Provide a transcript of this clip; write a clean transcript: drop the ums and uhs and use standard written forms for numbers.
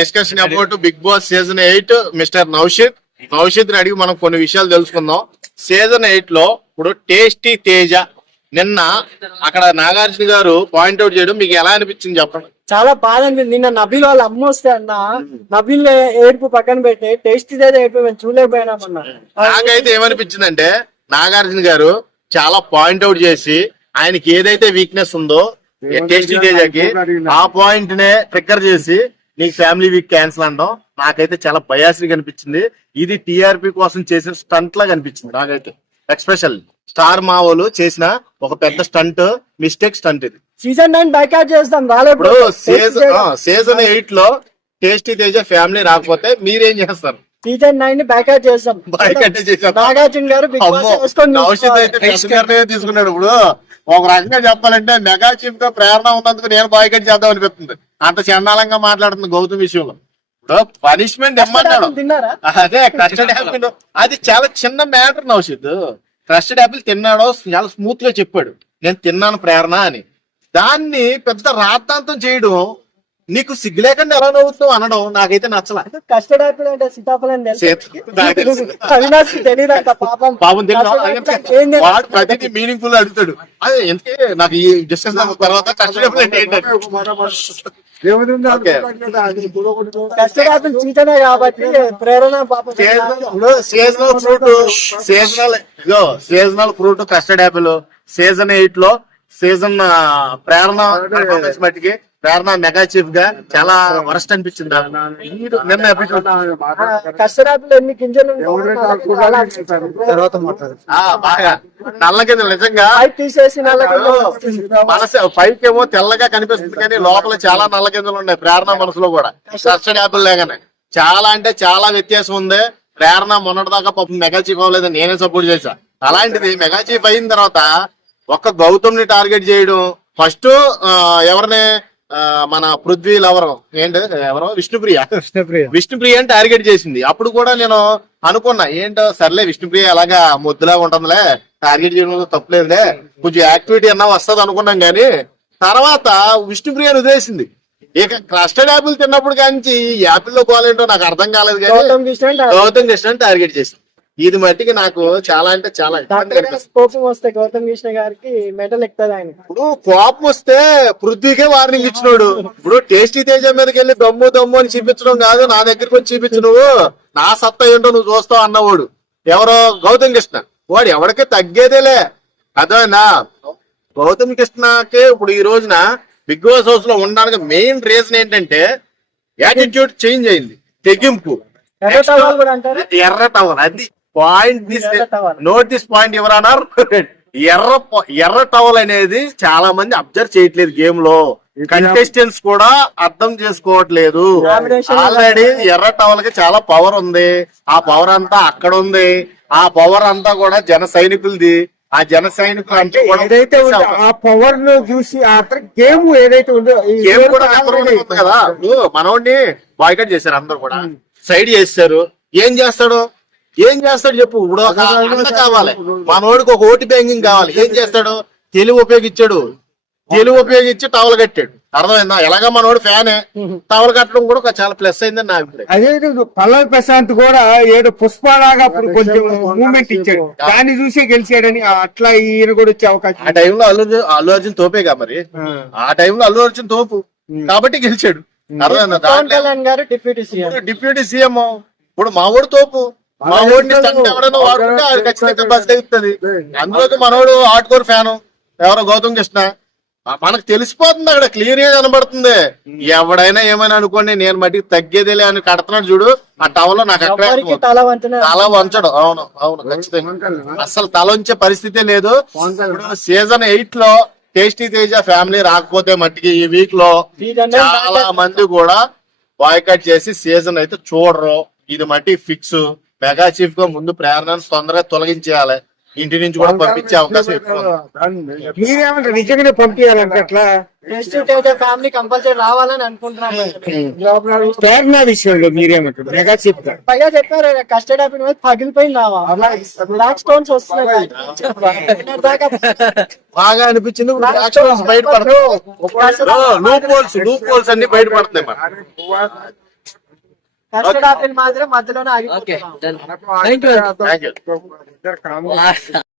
Discussion about Bigg Boss season 8 mister Naushid అడిగి మనం కొన్ని విషయాలు తెలుసుకుందాం. సీజన్ 8 లో ఇప్పుడు టేస్టీ తేజ నిన్న అక్కడ నాగార్జున గారు పాయింట్అవుట్ చేయడం మీకు ఎలా అనిపించింది చెప్పండి. చాలా బాధ అనిపించింది. నిన్న నబీల్ వాళ్ళు అమ్మ వస్తే అన్న నబీల్ ఏడుపు పక్కన పెట్టి టేస్టీ తేజ ఏడుపు మేము చూడలేకపోయినామన్నా. నాకైతే ఏమనిపించింది అంటే నాగార్జున గారు చాలా పాయింట్అవుట్ చేసి ఆయనకి ఏదైతే వీక్నెస్ ఉందో టేస్టీ తేజకి ఆ పాయింట్ నే ట్రిగ్గర్ చేసి నీకు ఫ్యామిలీ వీక్ క్యాన్సిల్ అనడం నాకైతే చాలా బయాస్గా అనిపించింది. ఇది టీఆర్పీ కోసం చేసిన స్టంట్ లాగా అనిపించింది నాకైతే. ఎక్స్పెషల్ స్టార్ మావోలు చేసిన ఒక పెద్ద స్టంట్, మిస్టేక్ స్టంట్ ఇది. సీజన్ 9 బైకాట్ చేస్తాం రాలేదు. సీజన్ 8 లో టేస్టీ తేజ ఫ్యామిలీ రాకపోతే మీరేం చేస్తారు? సీజన్ 9 బైకాట్ చేస్తాం. నాగార్జున గారు తీసుకున్నాడు. ఇప్పుడు ఒక రకంగా చెప్పాలంటే మెగా చీఫ్ గా ప్రేరణ ఉన్నందుకు నేను బాయ్కట్ చేద్దాం అనిపిస్తుంది. అంత చండాలంగా మాట్లాడుతుంది గౌతమ్ విషయంలో. పనిష్మెంట్ ఇమ్మన్నాడు. అదే కస్టర్డ్ యాపిల్, అది చాలా చిన్న మ్యాటర్. నౌషిద్ కస్టర్డ్ యాపిల్ తిన్నాడో చాలా స్మూత్ గా చెప్పాడు, నేను తిన్నాను ప్రేరణ అని. దాన్ని పెద్ద రాద్ధాంతం చేయడం, నీకు సిగ్గు లేకుండా ఎలా నవ్వుతావు అనడం నాకైతే నచ్చలా. కస్టర్డ్ యాపిల్ అంటే సీతాఫలం ప్రతిదీ మీనింగ్ఫుల్ అడుగుతాడు. అదే ఎందుకే నాకు ఈ డిస్కషన్ తర్వాత కస్టర్డ్ యాపిల్ అంటే కస్టర్డ్ యాపిల్ సీజనే కాబట్టి ప్రేరణ పాపం seasonal fruit custard Apple. Season 8 లో సీజన్ ప్రేరణ మట్టికి ప్రేరణ మెగా చీఫ్ గా చాలా వరస్ట్ అనిపించింది నిన్న ఎపిసోడ్. కస్టర్డ్ యాపిల్ ఎన్ని గింజలు బాగా నల్ల గింజలు నిజంగా తీసేసి మనసు పైకేమో తెల్లగా కనిపిస్తుంది కానీ లోపల చాలా నల్ల గింజలు ఉన్నాయి ప్రేరణ మనసులో కూడా. కస్టర్డ్ యాపిల్ లేగానే చాలా అంటే చాలా వ్యత్యాసం ఉంది. ప్రేరణ మొన్నటిదాకా పాపం మెగా చీఫ్ అవ్వలేదు, నేనే సపోర్ట్ చేశా. అలాంటిది మెగా చీఫ్ అయిన తర్వాత ఒక్క గౌతమ్ ని టార్గెట్ చేయడం, ఫస్ట్ ఎవరిని మన పృథ్వీ ఎవరో విష్ణుప్రియ అని టార్గెట్ చేసింది. అప్పుడు కూడా నేను అనుకున్నా ఏంటో సర్లే విష్ణుప్రియ అలాగా ముద్దులాగా ఉంటుందిలే, టార్గెట్ చేయడం తప్పులేదులే, కొంచెం యాక్టివిటీ అన్నా వస్తుంది అనుకున్నాం. గానీ తర్వాత విష్ణుప్రియని వదిలేసింది. ఇక కస్టర్డ్ యాపిల్ తిన్నప్పుడు కానీ యాపిల్ లో కోలేంటో నాకు అర్థం కాలేదు. కానీ గౌతమ్ కృష్ణ టార్గెట్ చేసింది. ఇది మట్టికి నాకు చాలా అంటే చాలా కోపం వస్తే గౌతమ్ కృష్ణ గారికి మెడల్ ఎక్కుతుంది ఆయన. ఇప్పుడు కోపం వస్తే పృథ్వీకే వార్నింగ్ ఇచ్చినోడు. ఇప్పుడు టేస్టీ తేజ మీదకి వెళ్ళి దమ్ము అని చూపించడం కాదు, నా దగ్గరికి వచ్చి చూపించు, నువ్వు నా సత్తా ఏంటో నువ్వు చూస్తావు అన్నవాడు ఎవరో గౌతమ్ కృష్ణ. వాడు ఎవరికి తగ్గేదేలే. అదేనా గౌతమ్ కృష్ణకి ఇప్పుడు ఈ రోజున బిగ్ బాస్ హౌస్ లో ఉండడానికి మెయిన్ రీజన్ ఏంటంటే యాటిట్యూడ్ చేంజ్ అయింది, తెగింపు, ఎర్ర టవల్. అది point, note this point your honour. ఎర్ర టవల్ అనేది చాలా మంది అబ్జర్వ్ చేయట్లేదు గేమ్ లో, కంటెస్టెంట్స్ కూడా అర్థం చేసుకోవట్లేదు. ఆల్రెడీ ఎర్ర టవల్ కి చాలా పవర్ ఉంది, ఆ పవర్ అంతా అక్కడ ఉంది. ఆ పవర్ అంతా కూడా జన సైనికులది. ఆ జన సైనికులు అంటే ఏదైతే ఆ పవర్ ను చూసి గేమ్ ఏదైతే ఉందో గేమ్ కూడా ఉంది కదా. మనోడిని బాయ్కట్ చేశారు, అందరు కూడా సైడ్ చేశారు. ఏం చేస్తాడు చెప్పు. ఇప్పుడు ఒక అన్న కావాలి, మనోడికి ఒక ఓటు బ్యాంకింగ్ కావాలి. ఏం చేస్తాడు? తెలివి ఉపయోగించి టవల్ కట్టాడు. అర్థమైందా? ఎలాగా మనోడు ఫ్యానే, టవల్ కట్టడం కూడా చాలా ప్లస్ అయిందని నా అభిప్రాయం. అదే పల్లవి ప్రశాంత్ కూడా ఏదో పుష్పలాగా కొంచెం మూవ్మెంట్ ఇచ్చాడు, దాన్ని చూసే గెలిచాడని. అట్లా ఈయన కూడా వచ్చే అవకాశం. ఆ టైంలో అల్లు అర్జున్ తోపేగా మరి. ఆ టైంలో అల్లు అర్జున్ తోపు కాబట్టి గెలిచాడు. అర్థమైందా? డిప్యూటీ సీఎం ఇప్పుడు మా ఊడు తోపు. మా ఊడిని ఎవరైనా వాడుకుంటే అది ఖచ్చితంగా బస్ తెగుతుంది. అందులోకి మనోడు హార్డ్ కోర్ ఫ్యాను ఎవరో గౌతమ్ కృష్ణ. మనకు తెలిసిపోతుంది, అక్కడ క్లియర్ గా కనబడుతుంది. ఎవడైనా ఏమైనా అనుకోండి, నేను మట్టికి తగ్గేదేలే అని కడుతున్నాడు చూడు. ఆ టవల్ లో నాకు అక్కడ తల వంచడు. అవును ఖచ్చితంగా అసలు తల వంచే పరిస్థితే లేదు. సీజన్ 8 లో టేస్టీ తేజ ఫ్యామిలీ రాకపోతే మట్టికి ఈ వీక్ లో చాలా మంది కూడా బాయ్కట్ చేసి సీజన్ అయితే చూడరు. ఇది మట్టి ఫిక్స్. మెగా చీఫ్ గా ముందు ప్రేరణను తొందరగా తొలగించేయాలి, ఇంటి నుంచి కూడా పంపించే అవకాశం ఎక్కువ. మీరేమంటారు? నిజంగానే పంపించాలంటే అట్లా ఫ్యామిలీ కంపల్సరీ రావాలని అనుకుంటున్నాను. ప్రేరణ విషయంలో మీరేమంటారు? మెగా చీఫ్ గా పైగా చెప్పారు కస్టర్డ్ యాపిల్ మీద పగిలిపోయింది, బ్లాక్ స్టోన్స్ వస్తున్నాయి. బాగా అనిపించింది. బయటపడతాయి, లూప్ హోల్స్ అన్ని బయటపడుతున్నాయి. కస్టర్డ్ ఆపిల్ మాత్రం మధ్యలోనే ఓకే ఆగిపోతున్నాం. థ్యాంక్ యూ థ్యాంక్ యూ ఇద్దరు కాంబినేషన్